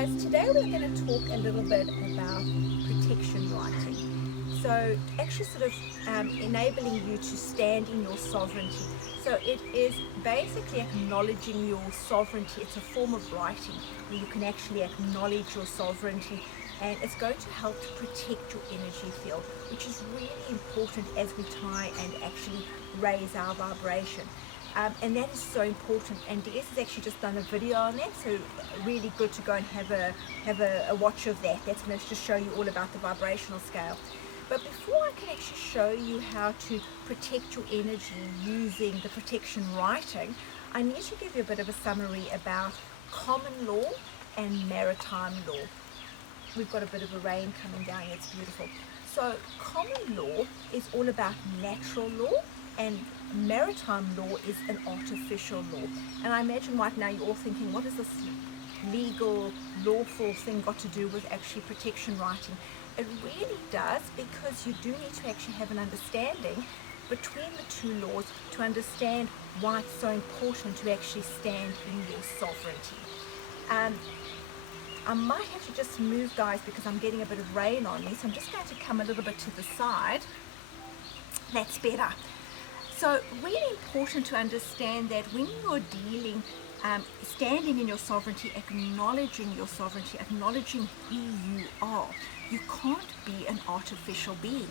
guys, today we're going to talk a little bit about protection writing. So actually sort of enabling you to stand in your sovereignty. So it is basically acknowledging your sovereignty. It's a form of writing where you can actually acknowledge your sovereignty, and it's going to help to protect your energy field, which is really important as we try and actually raise our vibration. And that is so important, and DS has actually just done a video on that, so really good to go and have a watch of that. That's going to just show you all about the vibrational scale. But before I can actually show you how to protect your energy using the protection writing, I need to give you a bit of a summary about common law and maritime law. We've got a bit of a rain coming down, it's beautiful. So common law is all about natural law, and maritime law is an artificial law. And I imagine right now you're all thinking, what is this legal, lawful thing got to do with actually protection writing? It really does, because you do need to actually have an understanding between the two laws to understand why it's so important to actually stand in your sovereignty. I might have to just move, guys, because I'm getting a bit of rain on me, so I'm just going to come a little bit to the side. That's better. So really important to understand that when you're dealing, standing in your sovereignty, acknowledging your sovereignty, acknowledging who you are, you can't be an artificial being.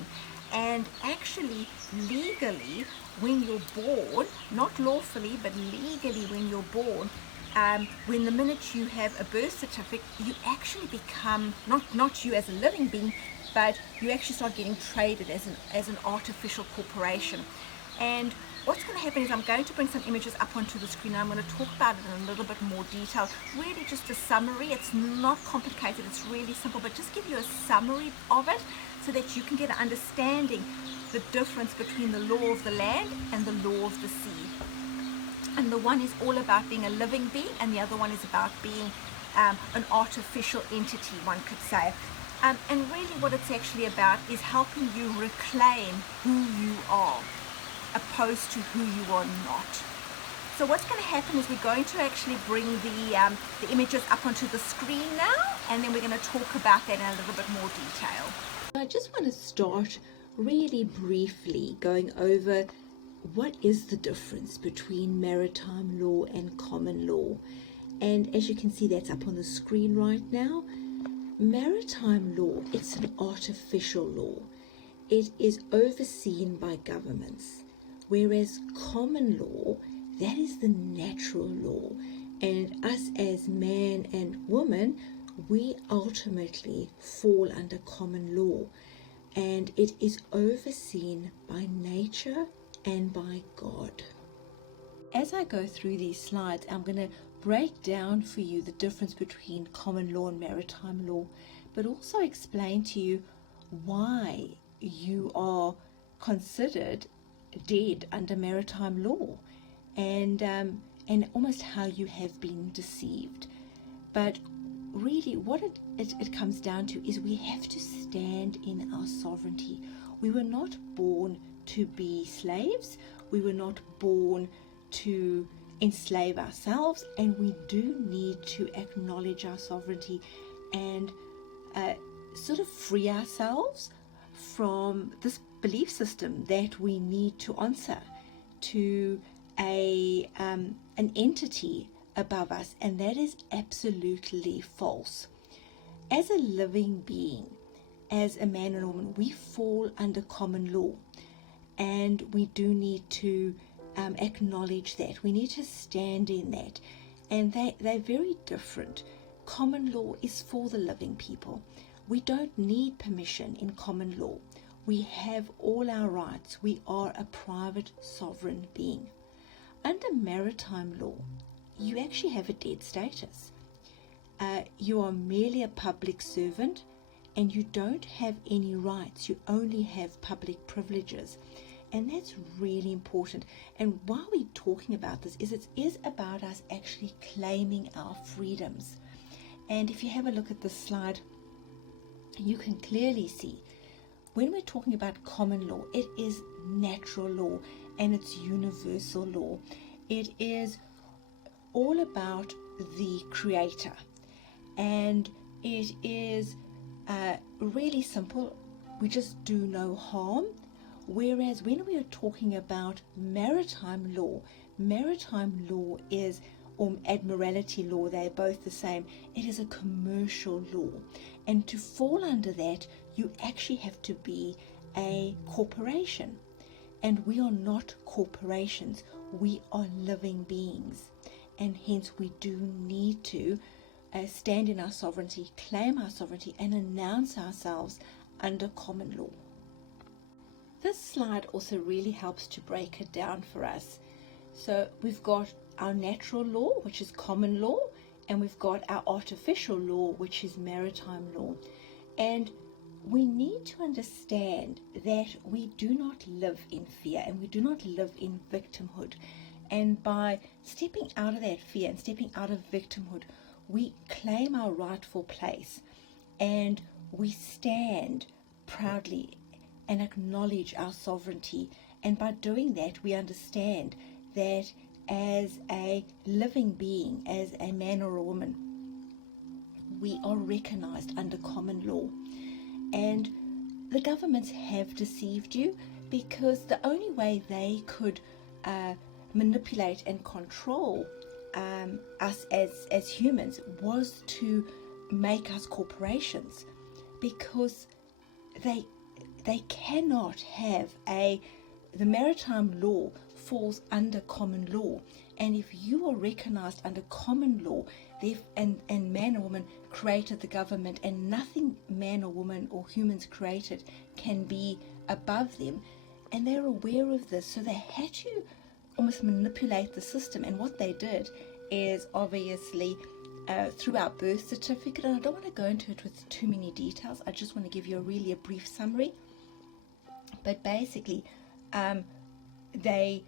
And actually, legally, when you're born, not lawfully, but legally when you're born, when the minute you have a birth certificate, you actually become, not you as a living being, but you actually start getting traded as an artificial corporation. And what's going to happen is I'm going to bring some images up onto the screen, and I'm going to talk about it in a little bit more detail. Really just a summary. It's not complicated, it's really simple, but just give you a summary of it so that you can get an understanding the difference between the law of the land and the law of the sea. And the one is all about being a living being, and the other one is about being an artificial entity, one could say. And really what it's actually about is helping you reclaim who you are, opposed to who you are not. So what's going to happen is we're going to actually bring the images up onto the screen now, and then we're going to talk about that in a little bit more detail. I just want to start really briefly going over what is the difference between maritime law and common law. And as you can see, that's up on the screen right now. Maritime law, it's an artificial law. It is overseen by governments, whereas common law, that is the natural law. And us as man and woman, we ultimately fall under common law. And it is overseen by nature and by God. As I go through these slides, I'm going to break down for you the difference between common law and maritime law, but also explain to you why you are considered dead under maritime law, and almost how you have been deceived. But really what it comes down to is we have to stand in our sovereignty. We were not born to be slaves. We were not born to enslave ourselves, and we do need to acknowledge our sovereignty and sort of free ourselves from this belief system that we need to answer to an entity above us, and that is absolutely false. As a living being, as a man and a woman, we fall under common law, and we do need to acknowledge that. We need to stand in that, and they're very different. Common law is for the living people. We don't need permission in common law. We have all our rights. We are a private sovereign being. Under maritime law, you actually have a dead status. You are merely a public servant, and you don't have any rights. You only have public privileges. And that's really important. And why we're talking about this is it is about us actually claiming our freedoms. And if you have a look at this slide, you can clearly see when we're talking about common law, it is natural law and it's universal law. It is all about the Creator. and it is really simple. We just do no harm. Whereas when we are talking about maritime law is, or admiralty law, they're both the same. It is a commercial law, and to fall under that, you actually have to be a corporation, and we are not corporations. We are living beings, and hence we do need to stand in our sovereignty, claim our sovereignty, and announce ourselves under common law. This slide also really helps to break it down for us. So we've got our natural law, which is common law, and we've got our artificial law, which is maritime law. And we need to understand that we do not live in fear, and we do not live in victimhood. And by stepping out of that fear and stepping out of victimhood, we claim our rightful place, and we stand proudly and acknowledge our sovereignty. And by doing that, we understand that as a living being, as a man or a woman, we are recognized under common law. And the governments have deceived you, because the only way they could manipulate and control us as humans was to make us corporations, because they cannot have the maritime law falls under common law, and if you are recognized under common law, and man or woman created the government, and nothing man or woman or humans created can be above them, and they're aware of this, so they had to almost manipulate the system. And what they did is obviously through our birth certificate, and I don't want to go into it with too many details, I just want to give you a brief summary. But basically they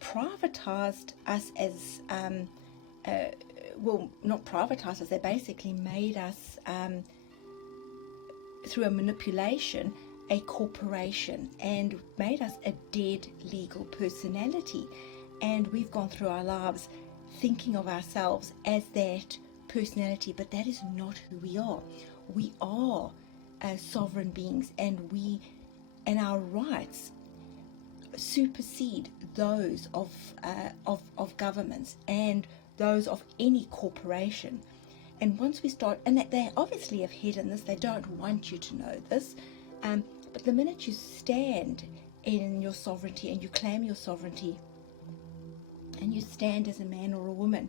privatized us as not privatized us, they basically made us through a manipulation a corporation, and made us a dead legal personality. And we've gone through our lives thinking of ourselves as that personality, but that is not who we are. We are sovereign beings, and our rights supersede those of governments and those of any corporation. And once we start, and they obviously have hidden this, they don't want you to know this, but the minute you stand in your sovereignty and you claim your sovereignty and you stand as a man or a woman,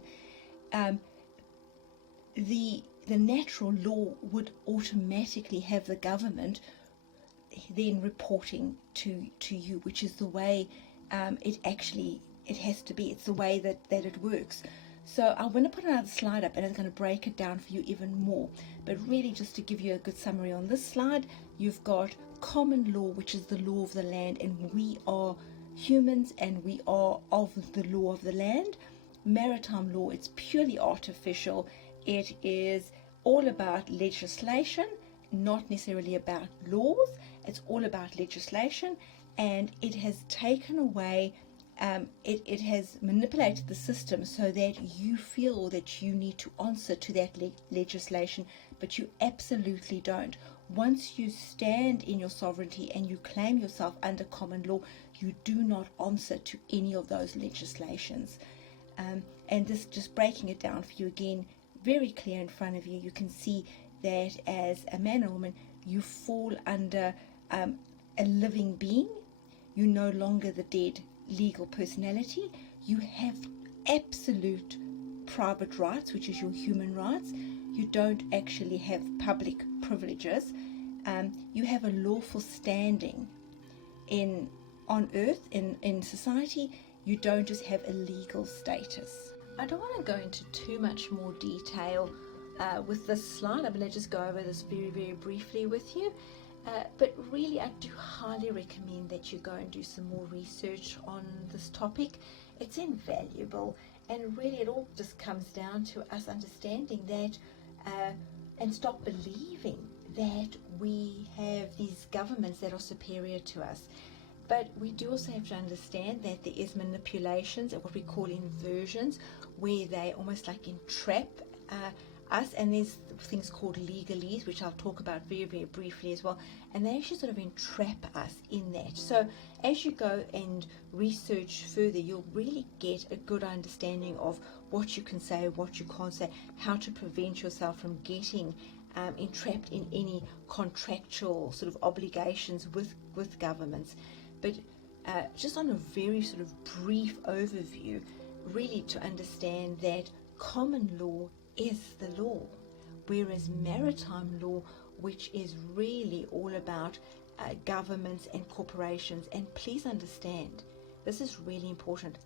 the natural law would automatically have the government then reporting to you, which is the way it has to be. It's the way that it works. So I'm going to put another slide up, and it's going to break it down for you even more. But really, just to give you a good summary on this slide, you've got common law, which is the law of the land, and we are humans and we are of the law of the land. Maritime law, it's purely artificial. It is all about legislation, not necessarily about laws. It's all about legislation, and it has taken away, it has manipulated the system so that you feel that you need to answer to that legislation, but you absolutely don't. Once you stand in your sovereignty and you claim yourself under common law, you do not answer to any of those legislations. And this, just breaking it down for you again, very clear in front of you, you can see that as a man or woman, you fall under a living being. You're no longer the dead legal personality. You have absolute private rights, which is your human rights. You don't actually have public privileges. You have a lawful standing on earth, in society. You don't just have a legal status. I don't want to go into too much more detail with this slide. I'm going to just go over this very, very briefly with you. But really, I do highly recommend that you go and do some more research on this topic. It's invaluable, and really it all just comes down to us understanding that and stop believing that we have these governments that are superior to us. But we do also have to understand that there is manipulations and what we call inversions, where they almost like entrap us, and there's things called legalese, which I'll talk about very, very briefly as well, and they actually sort of entrap us in that. So as you go and research further, you'll really get a good understanding of what you can say, what you can't say, how to prevent yourself from getting entrapped in any contractual sort of obligations with governments. But just on a very sort of brief overview, really to understand that common law is the law, whereas maritime law, which is really all about governments and corporations, and please understand, this is really important,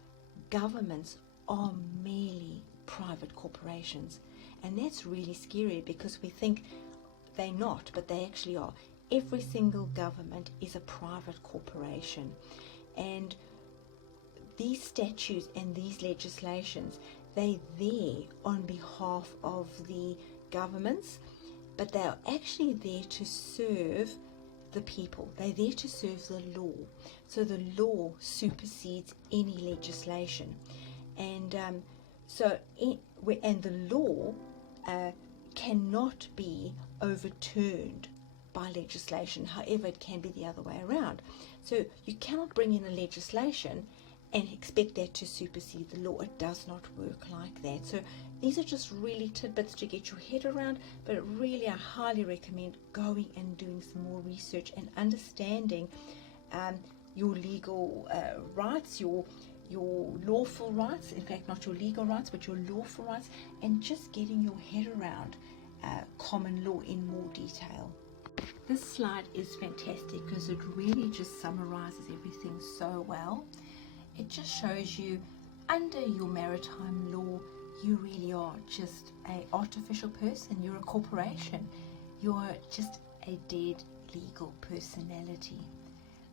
governments are merely private corporations, and that's really scary because we think they're not, but they actually are. Every single government is a private corporation, and these statutes and these legislations, they're there on behalf of the governments, but they are actually there to serve the people. They're there to serve the law. So the law supersedes any legislation, and and the law cannot be overturned by legislation. However, it can be the other way around. So you cannot bring in a legislation and expect that to supersede the law. It does not work like that. So these are just really tidbits to get your head around, but really I highly recommend going and doing some more research and understanding your legal rights, your lawful rights, in fact not your legal rights but your lawful rights, and just getting your head around common law in more detail. This slide is fantastic because it really just summarizes everything so well. It just shows you under your maritime law, you really are just an artificial person. You're a corporation. You're just a dead legal personality.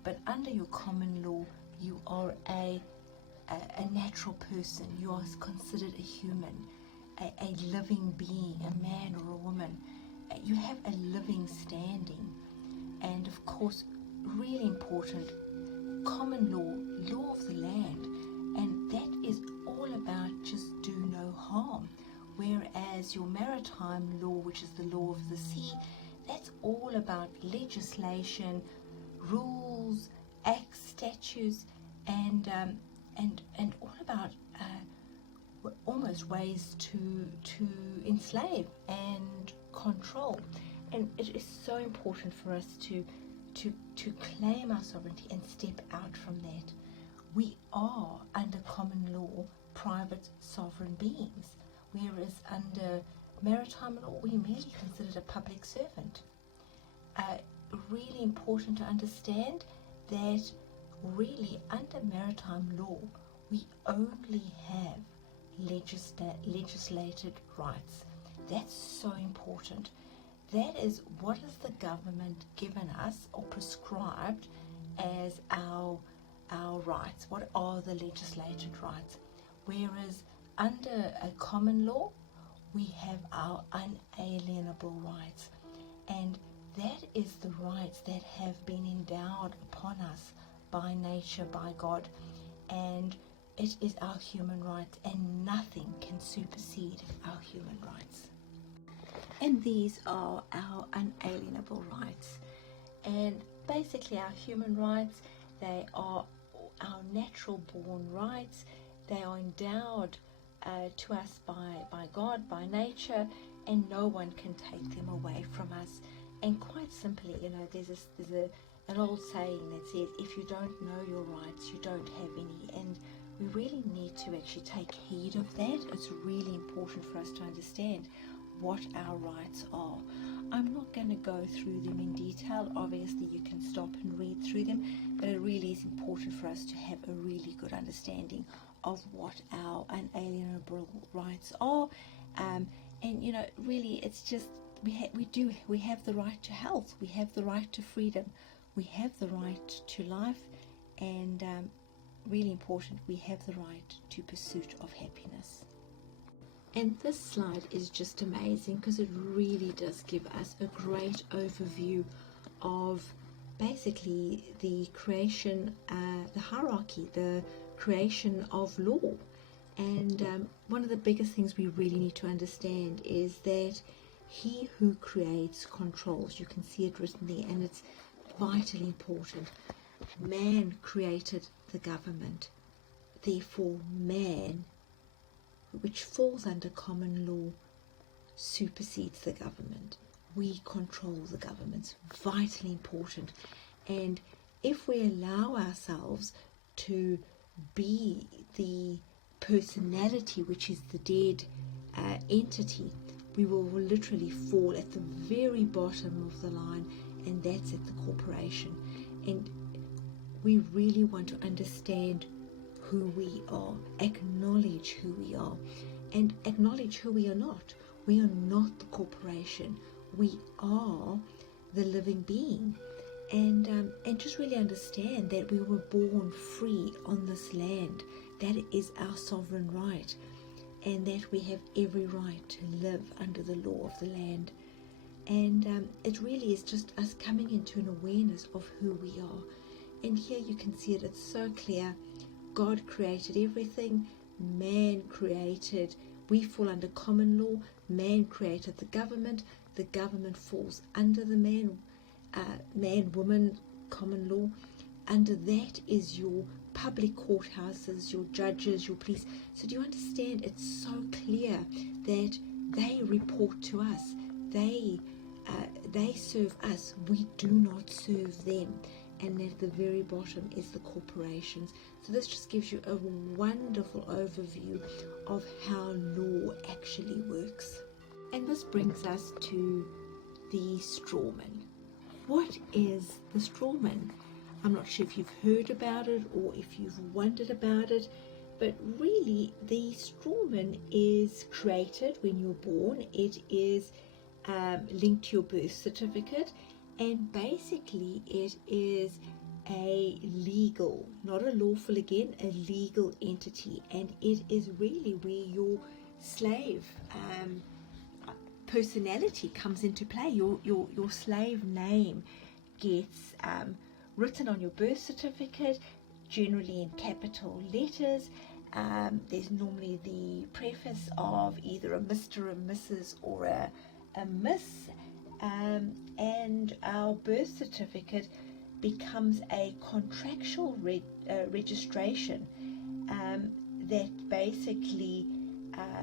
But under your common law, you are a natural person. You are considered a human, a living being, a man or a woman. You have a living standing. And of course, really important, common law of the land, and that is all about just do no harm, whereas your maritime law, which is the law of the sea, that's all about legislation, rules, acts, statutes, and all about almost ways to enslave and control. And it is so important for us to claim our sovereignty and step out from that. We are, under common law, private sovereign beings, whereas under maritime law, we're merely considered a public servant. Really important to understand that really under maritime law, we only have legislated rights. That's so important. That is what has the government given us or prescribed as our rights. What are the legislated rights? Whereas under a common law, we have our unalienable rights, and that is the rights that have been endowed upon us by nature, by God, and it is our human rights, and nothing can supersede our human rights. And these are our unalienable rights. And basically our human rights, they are our natural born rights. They are endowed to us by God, by nature, and no one can take them away from us. And quite simply, there's an old saying that says, if you don't know your rights, you don't have any. And we really need to actually take heed of that. It's really important for us to understand what our rights are. I'm not going to go through them in detail. Obviously you can stop and read through them, but it really is important for us to have a really good understanding of what our unalienable rights are. And really it's just we have the right to health, we have the right to freedom, we have the right to life, and really important, we have the right to pursuit of happiness. And this slide is just amazing because it really does give us a great overview of basically the creation, the hierarchy, the creation of law. And one of the biggest things we really need to understand is that he who creates controls. You can see it written there, and it's vitally important. Man created the government. Therefore, man, which falls under common law, supersedes the government. We control the government. It's vitally important. And if we allow ourselves to be the personality, which is the dead entity, we will literally fall at the very bottom of the line, and that's at the corporation. And we really want to understand who we are, acknowledge who we are, and acknowledge who we are not. We are not the corporation. We are the living being. And just really understand that we were born free on this land. That is our sovereign right, and that we have every right to live under the law of the land. And it really is just us coming into an awareness of who we are. And here you can see it, it's so clear. God created everything, man created, we fall under common law, man created the government falls under the man, woman, common law. Under that is your public courthouses, your judges, your police. So do you understand? It's so clear that they report to us. They serve us. We do not serve them. And at the very bottom is the corporations. So this just gives you a wonderful overview of how law actually works. And this brings us to the strawman. What is the strawman? I'm not sure if you've heard about it or if you've wondered about it, but really the strawman is created when you're born. It is linked to your birth certificate, and basically it is a legal, not a lawful again, a legal entity, and it is really where your slave personality comes into play. Your slave name gets written on your birth certificate, generally in capital letters. There's normally the preface of either a Mr., a Mrs., or a Miss, and our birth certificate becomes a contractual registration that basically,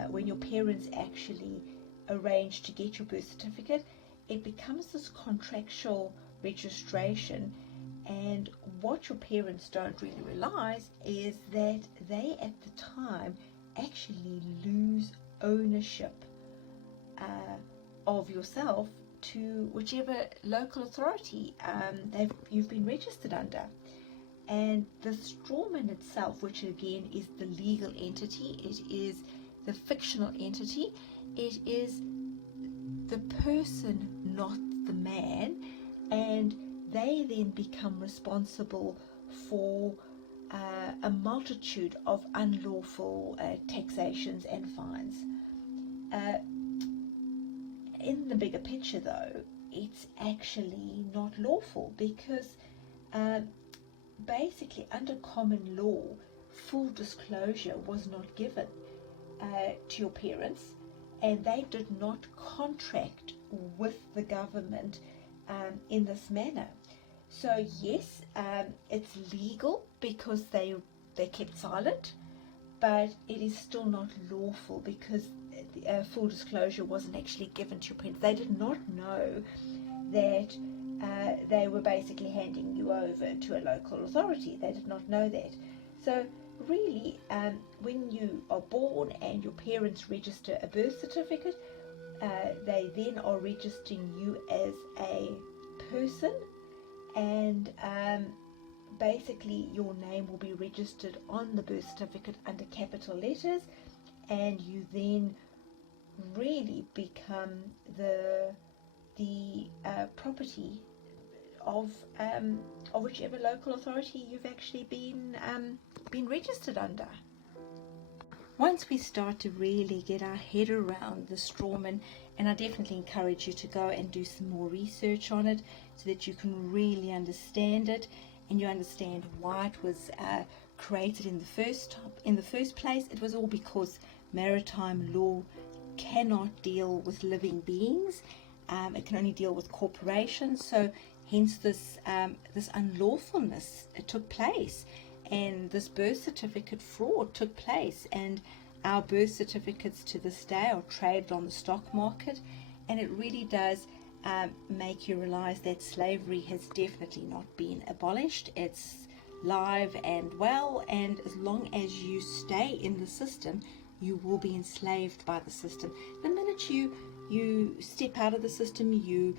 when your parents actually arrange to get your birth certificate, it becomes this contractual registration. And what your parents don't really realize is that they at the time actually lose ownership of yourself to whichever local authority you've been registered under. And the strawman itself, which again is the legal entity, it is the fictional entity, it is the person, not the man, and they then become responsible for a multitude of unlawful taxations and fines. In the bigger picture though, it's actually not lawful because basically under common law, full disclosure was not given to your parents, and they did not contract with the government in this manner. So yes, it's legal because they kept silent, but it is still not lawful because full disclosure wasn't actually given to your parents. They did not know that they were basically handing you over to a local authority. They did not know that. So really, when you are born and your parents register a birth certificate, they then are registering you as a person, and basically your name will be registered on the birth certificate under capital letters, and you then really become the property of whichever local authority you've actually been registered under. once we start to really get our head around the strawman, and I definitely encourage you to go and do some more research on it so that you can really understand it and you understand why it was created in the first place. It was all because maritime law cannot deal with living beings. It can only deal with corporations. So hence this unlawfulness took place, and this birth certificate fraud took place, and our birth certificates to this day are traded on the stock market. And it really does make you realize that slavery has definitely not been abolished. It's live and well, and as long as you stay in the system, you will be enslaved by the system. The minute you step out of the system, you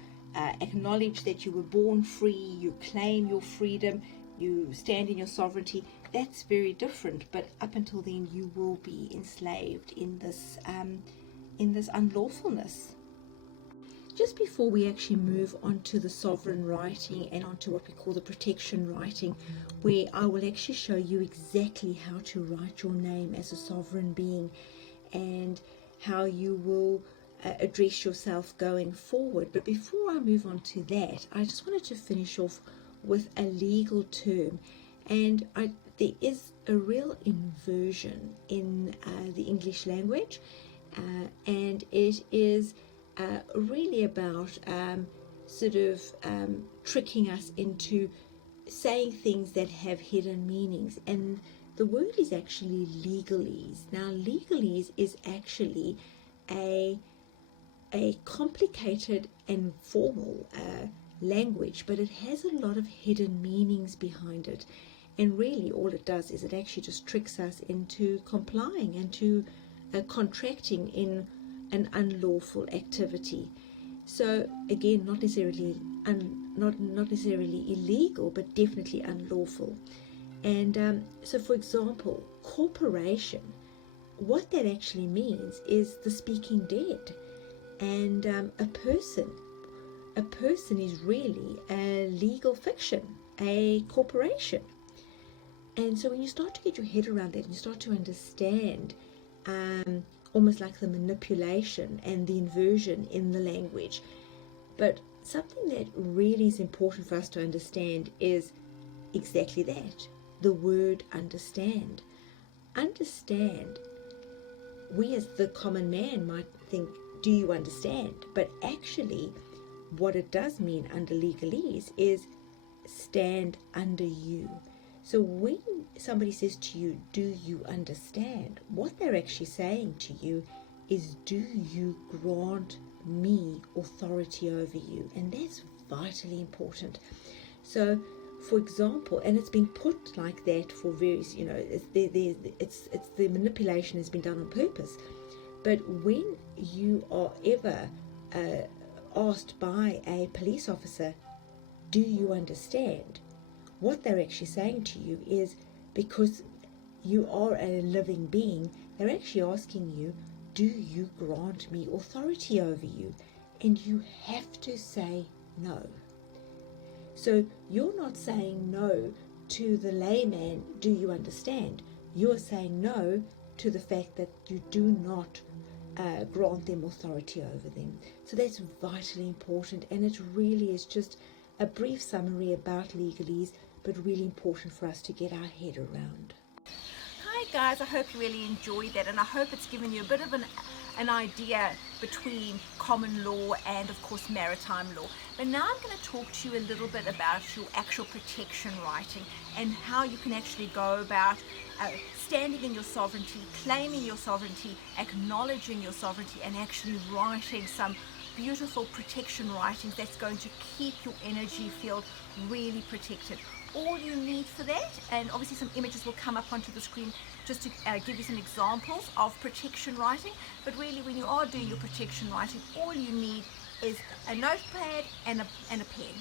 acknowledge that you were born free, you claim your freedom, you stand in your sovereignty, that's very different. But up until then, you will be enslaved in this unlawfulness. Just before we actually move on to the sovereign writing and onto what we call the protection writing, where I will actually show you exactly how to write your name as a sovereign being and how you will address yourself going forward. But before I move on to that, I just wanted to finish off with a legal term, and there is a real inversion in the English language, and it is really about tricking us into saying things that have hidden meanings. And the word is actually legalese. Now, legalese is actually a complicated and formal language, but it has a lot of hidden meanings behind it. And really all it does is it actually just tricks us into complying and to contracting in an unlawful activity. So again, not necessarily illegal, but definitely unlawful. And so for example, corporation, what that actually means is the speaking dead. And a person is really a legal fiction, a corporation. And so when you start to get your head around that and you start to understand almost like the manipulation and the inversion in the language. But something that really is important for us to understand is exactly that, the word understand. Understand, we as the common man might think, do you understand? But actually what it does mean under legalese is stand under you. So when somebody says to you, do you understand? What they're actually saying to you is, do you grant me authority over you? And that's vitally important. So, for example, and it's been put like that for various, it's the manipulation has been done on purpose. But when you are ever asked by a police officer, do you understand? What they're actually saying to you is, because you are a living being, they're actually asking you, do you grant me authority over you? And you have to say no. So you're not saying no to the layman, do you understand? You're saying no to the fact that you do not grant them authority over them. So that's vitally important, and it really is just a brief summary about legalese, but really important for us to get our head around. Hi guys, I hope you really enjoyed that, and I hope it's given you a bit of an idea between common law and of course maritime law. But now I'm going to talk to you a little bit about your actual protection writing and how you can actually go about standing in your sovereignty, claiming your sovereignty, acknowledging your sovereignty, and actually writing some beautiful protection writings that's going to keep your energy field really protected. All you need for that, and obviously some images will come up onto the screen just to give you some examples of protection writing, but really when you are doing your protection writing, all you need is a notepad and a pen,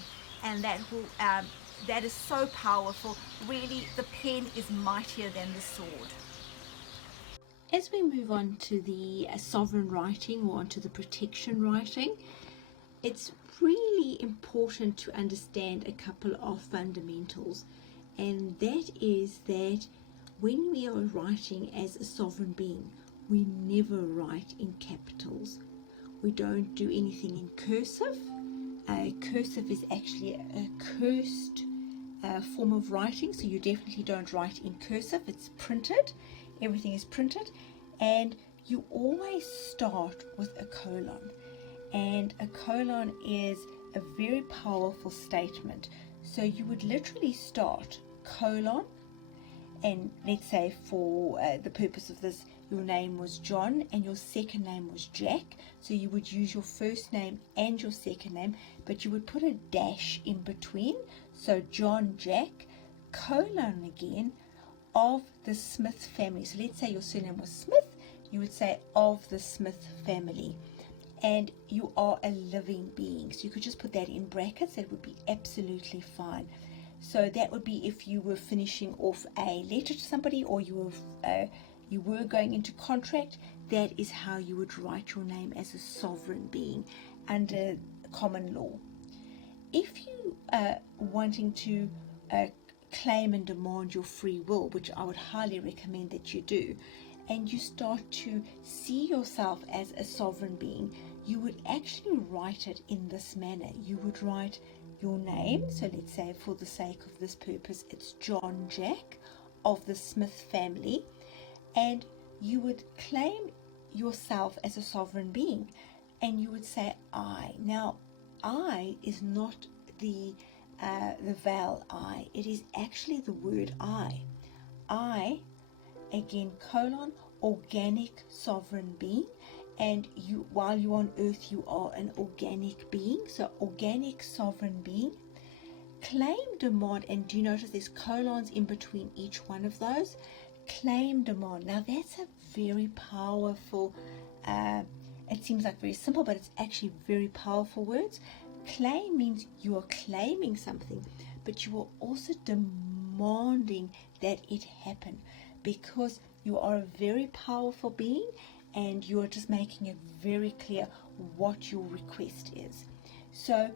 and that is so powerful. Really, the pen is mightier than the sword. As we move on to the sovereign writing or onto the protection writing, it's really important to understand a couple of fundamentals, and that is that when we are writing as a sovereign being, we never write in capitals. We don't do anything in cursive. Cursive is actually a cursed form of writing, so you definitely don't write in cursive. It's printed. Everything is printed, and you always start with a colon, and a colon is a very powerful statement. So you would literally start colon, and let's say for the purpose of this, your name was John and your second name was Jack, so you would use your first name and your second name, but you would put a dash in between, so John Jack, colon again, of the Smith family. So let's say your surname was Smith, you would say of the Smith family, and you are a living being, so you could just put that in brackets. That would be absolutely fine. So that would be if you were finishing off a letter to somebody, or you were going into contract. That is how you would write your name as a sovereign being under common law. If you are wanting to claim and demand your free will, which I would highly recommend that you do, and you start to see yourself as a sovereign being, you would actually write it in this manner. You would write your name, so let's say for the sake of this purpose it's John Jack of the Smith family, and you would claim yourself as a sovereign being, and you would say I. Now I is not the vowel I, it is actually the word I, again colon, organic sovereign being. And you, while you're on earth, you are an organic being, so organic sovereign being. Claim, demand, and do you notice there's colons in between each one of those? Claim, demand. Now that's a very powerful, it seems like very simple, but it's actually very powerful words. Claim means you are claiming something, but you are also demanding that it happen, because you are a very powerful being, and you are just making it very clear what your request is. So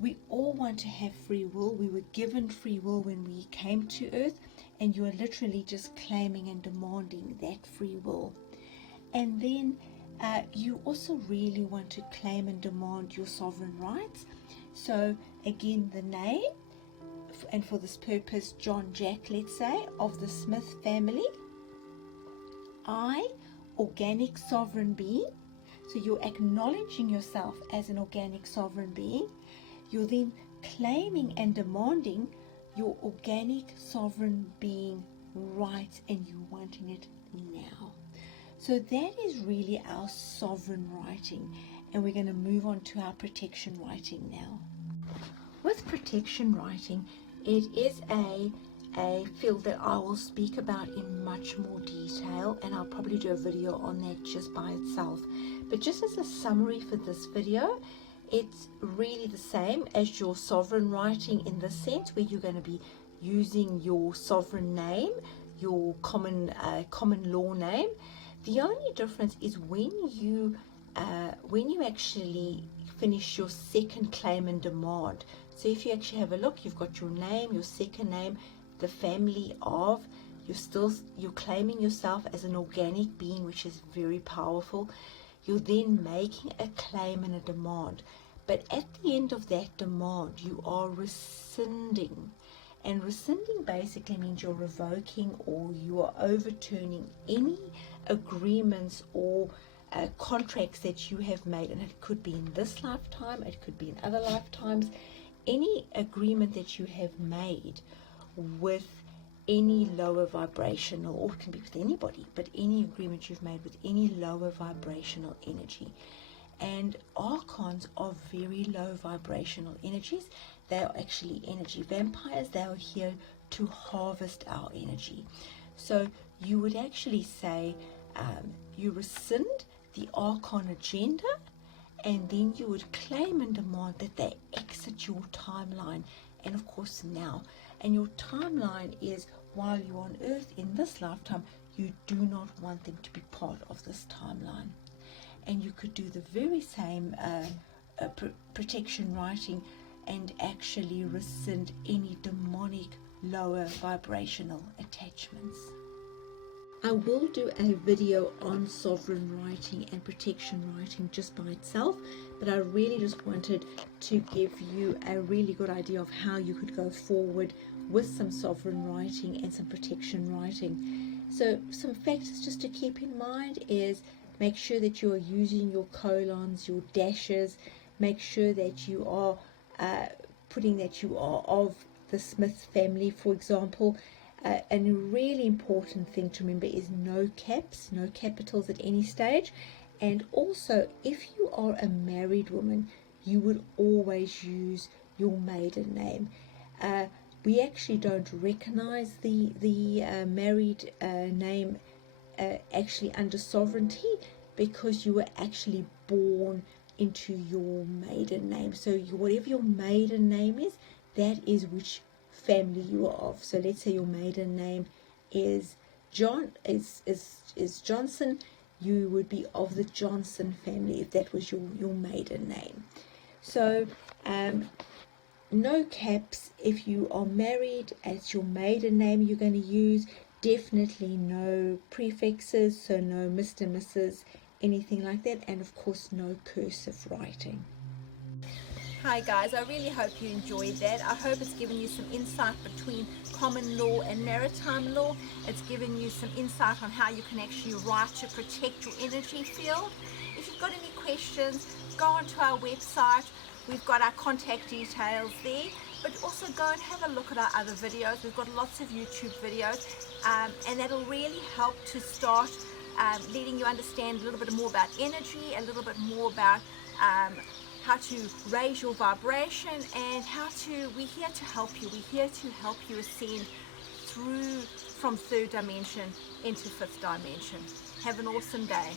we all want to have free will. We were given free will when we came to earth, and you are literally just claiming and demanding that free will. And then you also really want to claim and demand your sovereign rights. So again, the name, and for this purpose John Jack, let's say, of the Smith family. I, organic sovereign being, so you're acknowledging yourself as an organic sovereign being. You're then claiming and demanding your organic sovereign being rights, and you're wanting it now. So that is really our sovereign writing, and we're going to move on to our protection writing now. With protection writing, it is a field that I will speak about in much more detail, and I'll probably do a video on that just by itself. But just as a summary for this video, it's really the same as your sovereign writing in the sense where you're going to be using your sovereign name, your common law name. The only difference is when you actually finish your second claim and demand. So if you actually have a look, you've got your name, your second name, the family of, you're claiming yourself as an organic being, which is very powerful. You're then making a claim and a demand, but at the end of that demand you are rescinding, and rescinding basically means you're revoking or you are overturning any agreements or contracts that you have made, and it could be in this lifetime, it could be in other lifetimes. Any agreement that you have made with any lower vibrational, or it can be with anybody, but any agreement you've made with any lower vibrational energy. And archons are very low vibrational energies. They are actually energy vampires. They are here to harvest our energy. So you would actually say you rescind the archon agenda, and then you would claim and demand that they exit your timeline, and of course now. And your timeline is while you're on earth in this lifetime, you do not want them to be part of this timeline. And you could do the very same protection writing and actually rescind any demonic lower vibrational attachments. I will do a video on sovereign writing and protection writing just by itself, but I really just wanted to give you a really good idea of how you could go forward with some sovereign writing and some protection writing. So some factors just to keep in mind is make sure that you are using your colons, your dashes, make sure that you are putting that you are of the Smith family, for example. And a really important thing to remember is no caps, no capitals at any stage. And also, if you are a married woman, you would always use your maiden name. We actually don't recognize the married name actually under sovereignty, because you were actually born into your maiden name. So whatever your maiden name is, that is which family you are of. So let's say your maiden name is Johnson, you would be of the Johnson family if that was your maiden name. So no caps if you are married, as your maiden name you're going to use. Definitely no prefixes, so no Mr., Mrs., anything like that, and of course no cursive writing. Hi guys, I really hope you enjoyed that. I hope it's given you some insight between common law and maritime law. It's given you some insight on how you can actually write to protect your energy field. If you've got any questions, go onto our website. We've got our contact details there, but also go and have a look at our other videos. We've got lots of YouTube videos, and that'll really help to start letting you understand a little bit more about energy, a little bit more about how to raise your vibration, and we're here to help you. We're here to help you ascend through from third dimension into fifth dimension. Have an awesome day.